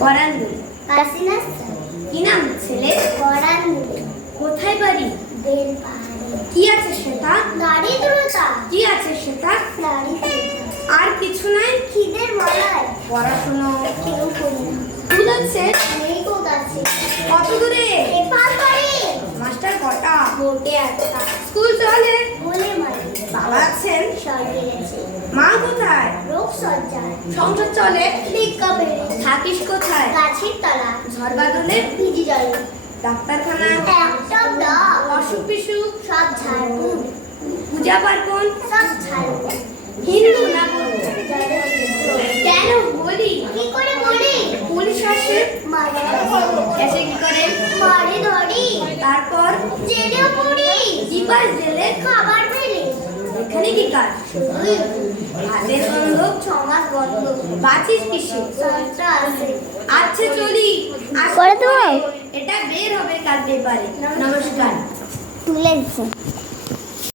পরান্দুল। কাসিনা কি নাম ছেলে? পরান্দুল। কোথায় বাড়ি? বেলপাহাড়ি। কি আছে সেটা? দারিদ্রতা। কি আছে সেটা? দারিদ্রতা। আর কিছু নাই? খিদের বলায় পড়াশুনো কেউ করি না। স্কুল আছে? নেই তো কাছে। কত দূরে? পেপার পড়ে। মাস্টার কটা? মোটে একটা। স্কুল চলে? বলে মারি। বাবা আছেন? স্বর্গে গেছে। মা কোথায়? রোগ সজ্জায়। সংসার চলে? ভিক্ষা পেড়ে। থাকিস কোথায়? গাছের তলা। ঝড় বাদলে? ভিজি জলে। ডাক্তারখানা? একটা ডাক। অসুখ বিসুখ? সব ঝাড়বুন। পূজা পার্বণ? সব ঝাড়বুন। হিন্দু না বৌদ্ধ? জলে কেন বলি? কি করে বলি? পুলিশ আসে? মারে এসে কি করে? মারে ধরি। তারপর জেলে পড়ি। কি পাস জেলে? খাবার পেলে। এখানে কি কাজ? হাতের বন্ধ? 6 মাস বন্ধ। বাঁচিস কিসে? সন্ত্রা আছে। আচ্ছা চলি। করে দেবো? এটা বের হবে কাল পেপারে। নমস্কার। তুলে দিচ্ছে।